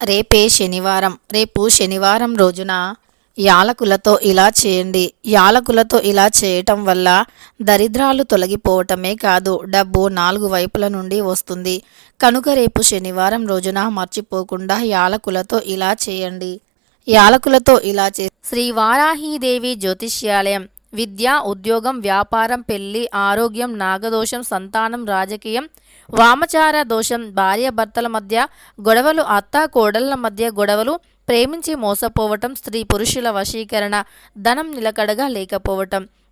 రేపే శనివారం రేపు శనివారం రోజున యాలకులతో ఇలా చేయండి. యాలకులతో ఇలా చేయటం వల్ల దరిద్రాలు తొలగిపోవటమే కాదు డబ్బు నాలుగు వైపుల నుండి వస్తుంది. కనుక రేపు శనివారం రోజున మర్చిపోకుండా యాలకులతో ఇలా చేయండి. యాలకులతో ఇలా చే శ్రీ వారాహీదేవి జ్యోతిష్యాలయం విద్య ఉద్యోగం వ్యాపారం పెళ్ళి ఆరోగ్యం నాగదోషం సంతానం రాజకీయం వామచార దోషం భార్యాభర్తల మధ్య గొడవలు అత్త కోడళ్ళ మధ్య గొడవలు ప్రేమించి మోసపోవటం స్త్రీ పురుషుల వశీకరణ ధనం నిలకడగా లేకపోవటం.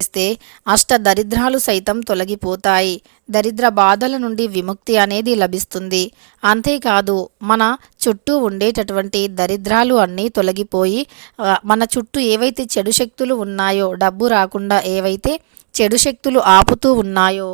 చేస్తే అష్ట దరిద్రాలు సైతం తొలగిపోతాయి. దరిద్ర బాధల నుండి విముక్తి అనేది లభిస్తుంది. అంతేకాదు మన చుట్టూ ఉండేటటువంటి దరిద్రాలు అన్నీ తొలగిపోయి మన చుట్టూ ఏవైతే చెడు శక్తులు ఉన్నాయో డబ్బు రాకుండా ఏవైతే చెడు శక్తులు ఆపుతూ ఉన్నాయో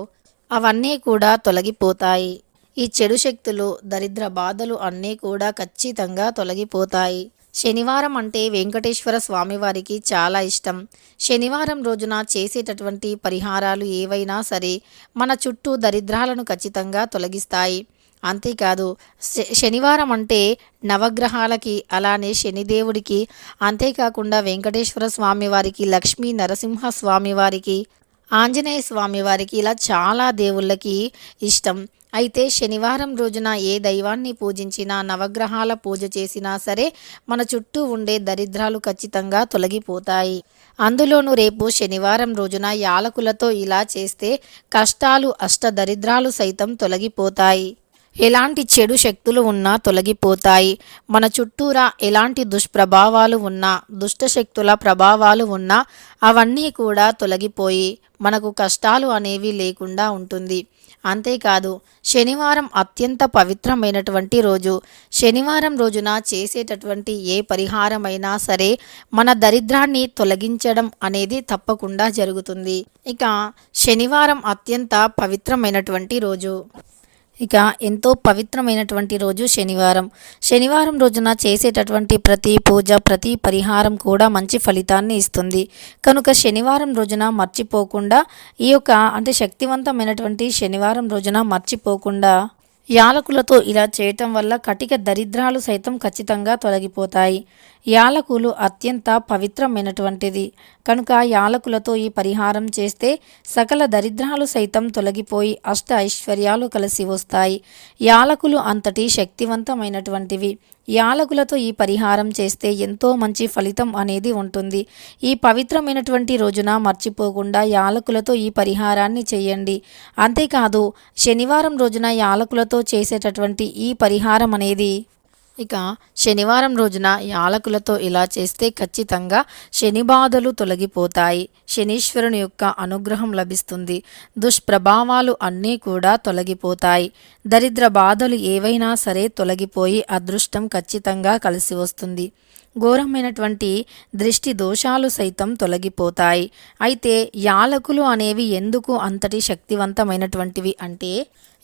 అవన్నీ కూడా తొలగిపోతాయి. ఈ చెడు శక్తులు దరిద్ర బాధలు అన్నీ కూడా ఖచ్చితంగా తొలగిపోతాయి. శనివారం అంటే వెంకటేశ్వర స్వామివారికి చాలా ఇష్టం. శనివారం రోజున చేసేటటువంటి పరిహారాలు ఏవైనా సరే మన చుట్టూ దరిద్రాలను ఖచ్చితంగా తొలగిస్తాయి. అంతేకాదు శ- శనివారం అంటే నవగ్రహాలకి అలానే శనిదేవుడికి అంతేకాకుండా వెంకటేశ్వర స్వామివారికి లక్ష్మీ నరసింహ స్వామివారికి ఆంజనేయ స్వామివారికి ఇలా చాలా దేవుళ్ళకి ఇష్టం. అయితే శనివారం రోజున ఏ దైవాన్ని పూజించినా నవగ్రహాల పూజ చేసినా సరే మన చుట్టూ ఉండే దరిద్రాలు ఖచ్చితంగా తొలగిపోతాయి. అందులోనూ రేపు శనివారం రోజున యాలకులతో ఇలా చేస్తే కష్టాలు అష్ట దరిద్రాలు సైతం తొలగిపోతాయి. ఎలాంటి చెడు శక్తులు ఉన్నా తొలగిపోతాయి. మన చుట్టూరా ఎలాంటి దుష్ప్రభావాలు ఉన్నా దుష్ట శక్తుల ప్రభావాలు ఉన్నా అవన్నీ కూడా తొలగిపోయి మనకు కష్టాలు అనేవి లేకుండా ఉంటుంది. అంతేకాదు శనివారం అత్యంత పవిత్రమైనటువంటి రోజు. శనివారం రోజున చేసేటటువంటి ఏ పరిహారమైనా సరే మన దరిద్రాన్ని తొలగించడం అనేది తప్పకుండా జరుగుతుంది. ఇక శనివారం అత్యంత పవిత్రమైనటువంటి రోజు. ఇక ఎంతో పవిత్రమైనటువంటి రోజు శనివారం. శనివారం రోజున చేసేటటువంటి ప్రతి పూజ ప్రతి పరిహారం కూడా మంచి ఫలితాన్ని ఇస్తుంది. కనుక శనివారం రోజున మర్చిపోకుండా ఈ యొక్క అంటే శక్తివంతమైనటువంటి శనివారం రోజున మర్చిపోకుండా యాలకులతో ఇలా చేయటం వల్ల కటిక దరిద్రాలు సైతం ఖచ్చితంగా తొలగిపోతాయి. యాలకులు అత్యంత పవిత్రమైనటువంటిది. కనుక యాలకులతో ఈ పరిహారం చేస్తే సకల దరిద్రాలు సైతం తొలగిపోయి అష్ట ఐశ్వర్యాలు కలిసి వస్తాయి. యాలకులు అంతటి శక్తివంతమైనటువంటివి. యాలకులతో ఈ పరిహారం చేస్తే ఎంతో మంచి ఫలితం అనేది ఉంటుంది. ఈ పవిత్రమైనటువంటి రోజున మర్చిపోకుండా యాలకులతో ఈ పరిహారాన్ని చేయండి. అంతేకాదు శనివారం రోజున యాలకులతో చేసేటటువంటి ఈ పరిహారం అనేది ఇక శనివారం రోజున యాలకులతో ఇలా చేస్తే ఖచ్చితంగా శని బాధలు తొలగిపోతాయి. శనీశ్వరుని యొక్క అనుగ్రహం లభిస్తుంది. దుష్ప్రభావాలు అన్నీ కూడా తొలగిపోతాయి. దరిద్ర బాధలు ఏవైనా సరే తొలగిపోయి అదృష్టం ఖచ్చితంగా కలిసి వస్తుంది. ఘోరమైనటువంటి దృష్టి దోషాలు సైతం తొలగిపోతాయి. అయితే యాలకులు అనేవి ఎందుకు అంతటి శక్తివంతమైనటువంటివి అంటే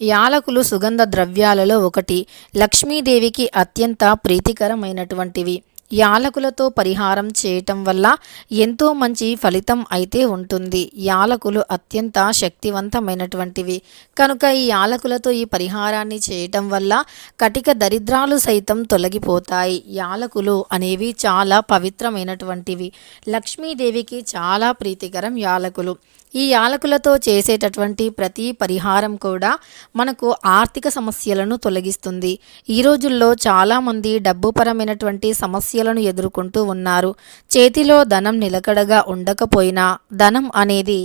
యాలకులు సుగంధ ద్రవ్యాలలో ఒకటి. లక్ష్మీదేవికి అత్యంత ప్రీతికరమైనటువంటివి. యాలకులతో పరిహారం చేయటం వల్ల ఎంతో మంచి ఫలితం అయితే ఉంటుంది. యాలకులు అత్యంత శక్తివంతమైనటువంటివి. కనుక ఈ యాలకులతో ఈ పరిహారాన్ని చేయటం వల్ల కటిక దరిద్రాలు సైతం తొలగిపోతాయి. యాలకులు అనేవి చాలా పవిత్రమైనటువంటివి. లక్ష్మీదేవికి చాలా ప్రీతికరం యాలకులు. ఈ యాలకులతో చేసేటటువంటి ప్రతి పరిహారం కూడా మనకు ఆర్థిక సమస్యలను తొలగిస్తుంది. ఈ రోజుల్లో చాలామంది డబ్బుపరమైనటువంటి సమస్య సమస్యలను ఎదుర్కొంటూ ఉన్నారు. చేతిలో ధనం నిలకడగా ఉండకపోయినా ధనం అనేది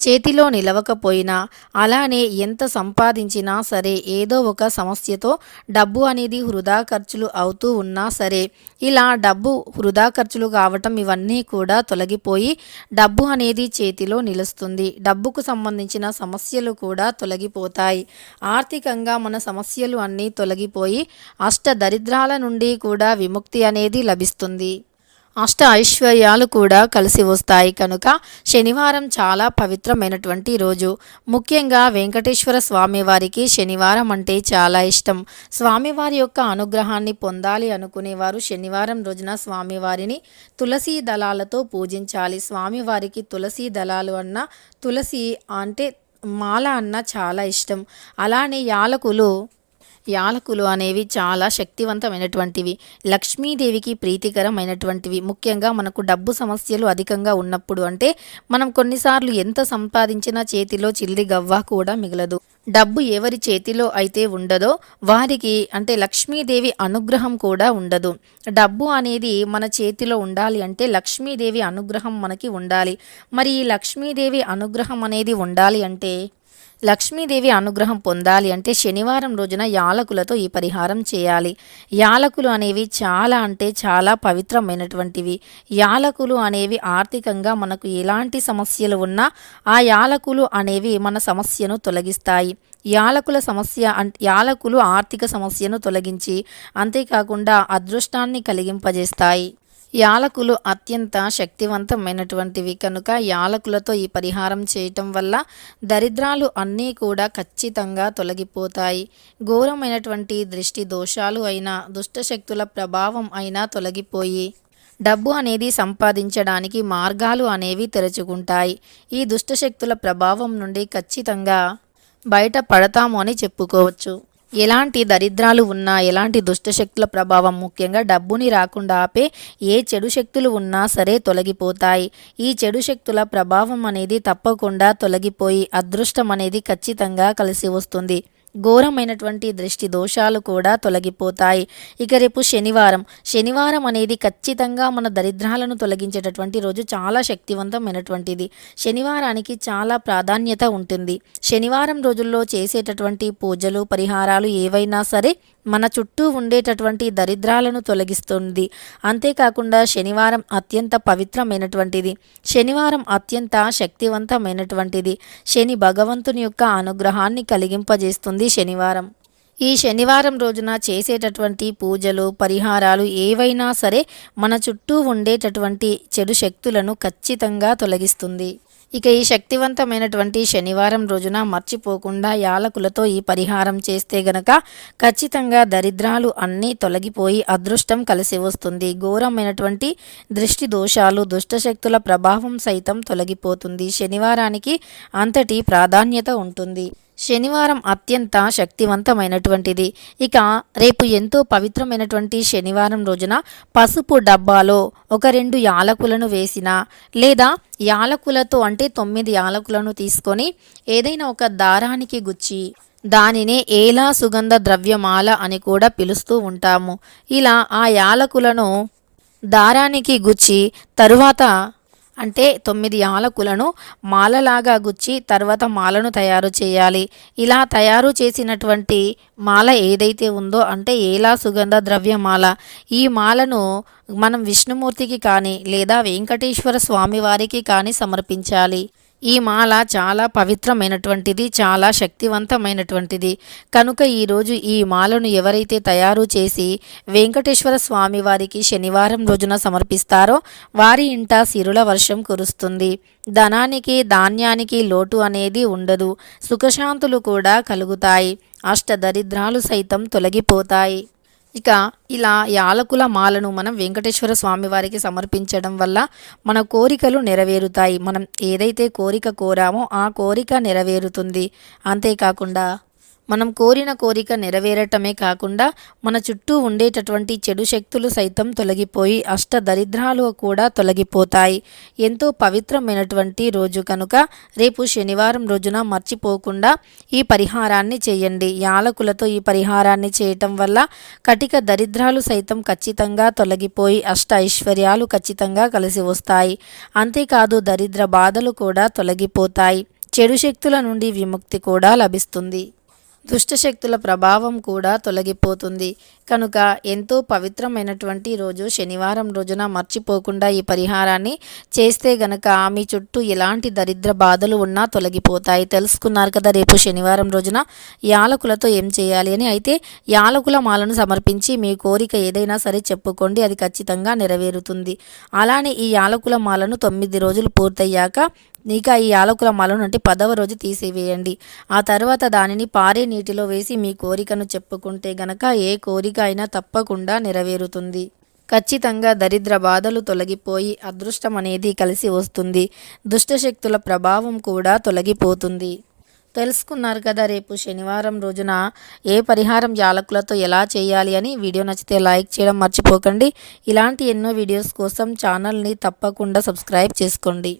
చేతిలో నిలవకపోయినా అలానే ఎంత సంపాదించినా సరే ఏదో ఒక సమస్యతో డబ్బు అనేది వృధా ఖర్చులు అవుతూ ఉన్నా సరే ఇలా డబ్బు వృధా ఖర్చులు కావటం ఇవన్నీ కూడా తొలగిపోయి డబ్బు అనేది చేతిలో నిలుస్తుంది. డబ్బుకు సంబంధించిన సమస్యలు కూడా తొలగిపోతాయి. ఆర్థికంగా మన సమస్యలు అన్నీ తొలగిపోయి అష్ట దరిద్రాల నుండి కూడా విముక్తి అనేది లభిస్తుంది. అష్ట ఐశ్వర్యాలు కూడా కలిసి వస్తాయి కనుక శనివారం చాలా పవిత్రమైనటువంటి రోజు. ముఖ్యంగా వెంకటేశ్వర స్వామివారికి శనివారం అంటే చాలా ఇష్టం. స్వామివారి యొక్క అనుగ్రహాన్ని పొందాలి అనుకునేవారు శనివారం రోజున స్వామివారిని తులసీ దళాలతో పూజించాలి. స్వామివారికి తులసీ దళాలు అన్న తులసి అంటే మాల అన్న చాలా ఇష్టం. అలానే యాలకులు యాలకులు అనేవి చాలా శక్తివంతమైనటువంటివి. లక్ష్మీదేవికి ప్రీతికరమైనటువంటివి. ముఖ్యంగా మనకు డబ్బు సమస్యలు అధికంగా ఉన్నప్పుడు అంటే మనం కొన్నిసార్లు ఎంత సంపాదించినా చేతిలో చిల్లి గవ్వ కూడా మిగలదు. డబ్బు ఎవరి చేతిలో అయితే ఉండదో వారికి అంటే లక్ష్మీదేవి అనుగ్రహం కూడా ఉండదు. డబ్బు అనేది మన చేతిలో ఉండాలి అంటే లక్ష్మీదేవి అనుగ్రహం మనకి ఉండాలి. మరి ఈ లక్ష్మీదేవి అనుగ్రహం అనేది ఉండాలి అంటే లక్ష్మీదేవి అనుగ్రహం పొందాలి అంటే శనివారం రోజున యాలకులతో ఈ పరిహారం చేయాలి. యాలకులు అనేవి చాలా అంటే చాలా పవిత్రమైనటువంటివి. యాలకులు అనేవి ఆర్థికంగా మనకు ఎలాంటి సమస్యలు ఉన్నా ఆ యాలకులు అనేవి మన సమస్యను తొలగిస్తాయి. యాలకుల సమస్య యాలకులు ఆర్థిక సమస్యను తొలగించి అంతేకాకుండా అదృష్టాన్ని కలిగింపజేస్తాయి. యాలకులు అత్యంత శక్తివంతమైనటువంటివి. కనుక యాలకులతో ఈ పరిహారం చేయటం వల్ల దరిద్రాలు అన్నీ కూడా ఖచ్చితంగా తొలగిపోతాయి. ఘోరమైనటువంటి దృష్టి దోషాలు అయినా దుష్టశక్తుల ప్రభావం అయినా తొలగిపోయి డబ్బు అనేది సంపాదించడానికి మార్గాలు అనేవి తెరుచుకుంటాయి. ఈ దుష్టశక్తుల ప్రభావం నుండి ఖచ్చితంగా బయట పడతాము అని చెప్పుకోవచ్చు. ఎలాంటి దరిద్రాలు ఉన్నా ఎలాంటి దుష్టశక్తుల ప్రభావం ముఖ్యంగా డబ్బుని రాకుండా ఆపే ఏ చెడు శక్తులు ఉన్నా సరే తొలగిపోతాయి. ఈ చెడు శక్తుల ప్రభావం అనేది తప్పకుండా తొలగిపోయి అదృష్టం అనేది ఖచ్చితంగా కలిసి వస్తుంది. ఘోరమైనటువంటి దృష్టి దోషాలు కూడా తొలగిపోతాయి. ఇక రేపు శనివారం. శనివారం అనేది ఖచ్చితంగా మన దరిద్రాలను తొలగించేటటువంటి రోజు చాలా శక్తివంతమైనటువంటిది. శనివారానికి చాలా ప్రాధాన్యత ఉంటుంది. శనివారం రోజుల్లో చేసేటటువంటి పూజలు పరిహారాలు ఏవైనా సరే మన చుట్టూ ఉండేటటువంటి దరిద్రాలను తొలగిస్తుంది. అంతేకాకుండా శనివారం అత్యంత పవిత్రమైనటువంటిది. శనివారం అత్యంత శక్తివంతమైనటువంటిది. శని భగవంతుని యొక్క అనుగ్రహాన్ని కలిగింపజేస్తుంది శనివారం. ఈ శనివారం రోజున చేసేటటువంటి పూజలు పరిహారాలు ఏవైనా సరే మన చుట్టూ ఉండేటటువంటి చెడు శక్తులను ఖచ్చితంగా తొలగిస్తుంది. ఇక ఈ శక్తివంతమైనటువంటి శనివారం రోజున మర్చిపోకుండా యాలకులతో ఈ పరిహారం చేస్తే గనక ఖచ్చితంగా దరిద్రాలు అన్నీ తొలగిపోయి అదృష్టం కలిసి వస్తుంది. ఘోరమైనటువంటి దృష్టి దోషాలు దుష్టశక్తుల ప్రభావం సైతం తొలగిపోతుంది. శనివారానికి అంతటి ప్రాధాన్యత ఉంటుంది. శనివారం అత్యంత శక్తివంతమైనటువంటిది. ఇక రేపు ఎంతో పవిత్రమైనటువంటి శనివారం రోజున పసుపు డబ్బాలో ఒక రెండు యాలకులను వేసిన లేదా యాలకులతో అంటే తొమ్మిది యాలకులను తీసుకొని ఏదైనా ఒక దారానికి గుచ్చి దానినే ఏలా సుగంధ ద్రవ్యమాల అని కూడా పిలుస్తూ ఉంటాము. ఇలా ఆ యాలకులను దారానికి గుచ్చి తరువాత అంటే తొమ్మిది యాలకులను మాలలాగా గుచ్చి తర్వాత మాలను తయారు చేయాలి. ఇలా తయారు చేసినటువంటి మాల ఏదైతే ఉందో అంటే ఏలా సుగంధ ద్రవ్యమాల ఈ మాలను మనం విష్ణుమూర్తికి కానీ లేదా వెంకటేశ్వర స్వామివారికి కానీ సమర్పించాలి. ఈ మాల చాలా పవిత్రమైనటువంటిది చాలా శక్తివంతమైనటువంటిది. కనుక ఈరోజు ఈ మాలను ఎవరైతే తయారు చేసి వెంకటేశ్వర స్వామి వారికి శనివారం రోజున సమర్పిస్తారో వారి ఇంట సిరుల వర్షం కురుస్తుంది. ధనానికి ధాన్యానికి లోటు అనేది ఉండదు. సుఖశాంతులు కూడా కలుగుతాయి. అష్టదరిద్రాలు సైతం తొలగిపోతాయి. ఇక ఇలా యాలకుల మాలను మనం వెంకటేశ్వర స్వామి వారికి సమర్పించడం వల్ల మన కోరికలు నెరవేరుతాయి. మనం ఏదైతే కోరిక కోరామో ఆ కోరిక నెరవేరుతుంది. అంతేకాకుండా మనం కోరిన కోరిక నెరవేరటమే కాకుండా మన చుట్టూ ఉండేటటువంటి చెడు శక్తులు సైతం తొలగిపోయి అష్ట దరిద్రాలు కూడా తొలగిపోతాయి. ఎంతో పవిత్రమైనటువంటి రోజు కనుక రేపు శనివారం రోజున మర్చిపోకుండా ఈ పరిహారాన్ని చేయండి. యాలకులతో ఈ పరిహారాన్ని చేయటం వల్ల కటిక దరిద్రాలు సైతం ఖచ్చితంగా తొలగిపోయి అష్ట ఐశ్వర్యాలు ఖచ్చితంగా కలిసి వస్తాయి. అంతేకాదు దరిద్ర బాధలు కూడా తొలగిపోతాయి. చెడు శక్తుల నుండి విముక్తి కూడా లభిస్తుంది. దుష్టశక్తుల ప్రభావం కూడా తొలగిపోతుంది. కనుక ఎంతో పవిత్రమైనటువంటి రోజు శనివారం రోజున మర్చిపోకుండా ఈ పరిహారాన్ని చేస్తే గనక మీ చుట్టూ ఎలాంటి దరిద్ర బాధలు ఉన్నా తొలగిపోతాయి. తెలుసుకున్నారు కదా రేపు శనివారం రోజున యాలకులతో ఏం చేయాలి అని. అయితే యాలకుల మాలను సమర్పించి మీ కోరిక ఏదైనా సరే చెప్పుకోండి అది ఖచ్చితంగా నెరవేరుతుంది. అలానే ఈ యాలకుల మాలను తొమ్మిది రోజులు పూర్తయ్యాక ఇక ఈ యాలకుల మాలను నుండి పదవ రోజు తీసివేయండి. ఆ తర్వాత దానిని పారే నీటిలో వేసి మీ కోరికను చెప్పుకుంటే గనక ఏ కోరిక అయినా తప్పకుండా నెరవేరుతుంది. ఖచ్చితంగా దరిద్ర బాధలు తొలగిపోయి అదృష్టం అనేది కలిసి వస్తుంది. దుష్టశక్తుల ప్రభావం కూడా తొలగిపోతుంది. తెలుసుకున్నారు కదా రేపు శనివారం రోజున ఏ పరిహారం యాలకులతో ఎలా చేయాలి అని వీడియో నచ్చితే లైక్ చేయడం మర్చిపోకండి. ఇలాంటి ఎన్నో వీడియోస్ కోసం ఛానల్ని తప్పకుండా సబ్స్క్రైబ్ చేసుకోండి.